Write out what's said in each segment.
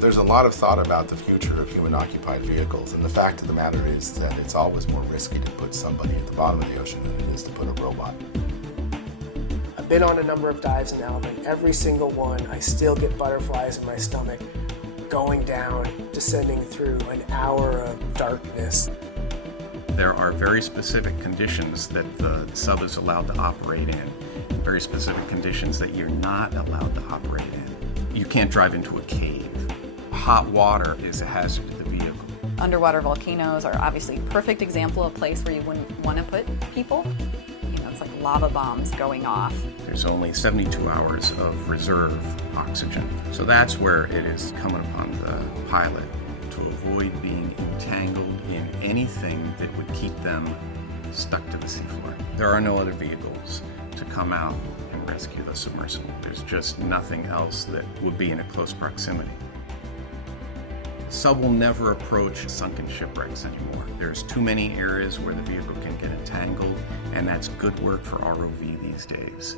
There's a lot of thought about the future of human-occupied vehicles, and the fact of the matter is that it's always more risky to put somebody at the bottom of the ocean than it is to put a robot. I've been on a number of dives in Alvin. Every single one, I still get butterflies in my stomach, going down, descending through an hour of darkness. There are very specific conditions that the sub is allowed to operate in, very specific conditions that you're not allowed to operate in. You can't drive into a cave. Hot water is a hazard to the vehicle. Underwater volcanoes are obviously a perfect example of a place where you wouldn't want to put people. You know, it's like lava bombs going off. There's only 72 hours of reserve oxygen. So that's where it is incumbent upon the pilot to avoid being entangled in anything that would keep them stuck to the seafloor. There are no other vehicles to come out and rescue the submersible. There's just nothing else that would be in a close proximity. The sub will never approach sunken shipwrecks anymore. There's too many areas where the vehicle can get entangled, and that's good work for R.O.V. these days.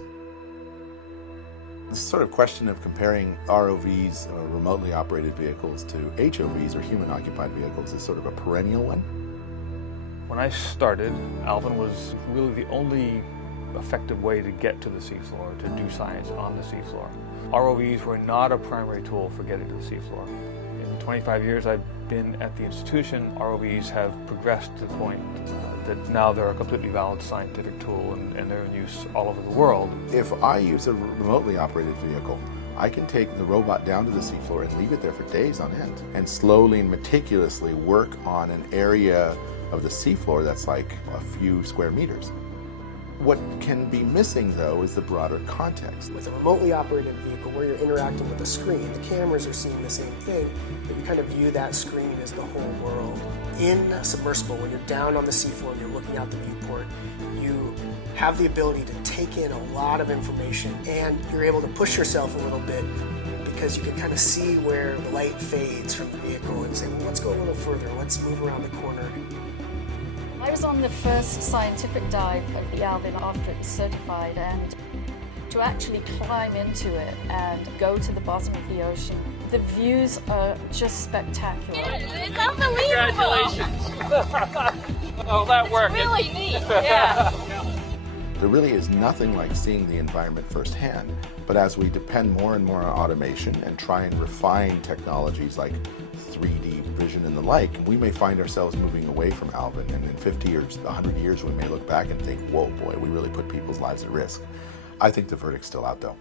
This sort of question of comparing ROVs, or remotely operated vehicles, to HOVs, or human-occupied vehicles, is sort of a perennial one. When I started, Alvin was really the only effective way to get to the seafloor, to do science on the seafloor. ROVs were not a primary tool for getting to the seafloor. In the 25 years I've been at the institution, ROVs have progressed to the point that now they're a completely valid scientific tool and they're in use all over the world. If I use a remotely operated vehicle, I can take the robot down to the seafloor and leave it there for days on end, and slowly and meticulously work on an area of the seafloor that's like a few square meters. What can be missing, though, is the broader context. With a remotely operated vehicle where you're interacting with a screen, the cameras are seeing the same thing, but you kind of view that screen as the whole world. In a submersible, when you're down on the seafloor and you're looking out the viewport, you have the ability to take in a lot of information, and you're able to push yourself a little bit because you can kind of see where the light fades from the vehicle and say, well, let's go a little further, let's move around the corner. I was on the first scientific dive of the Alvin after it was certified, and to actually climb into it and go to the bottom of the ocean, the views are just spectacular. It's unbelievable! Congratulations! Oh, that worked. It's really neat, yeah. There really is nothing like seeing the environment firsthand, but as we depend more and more on automation and try and refine technologies like 3D vision and the like, we may find ourselves moving away from Alvin, and in 50 or 100 years we may look back and think, whoa boy, we really put people's lives at risk. I think the verdict's still out though.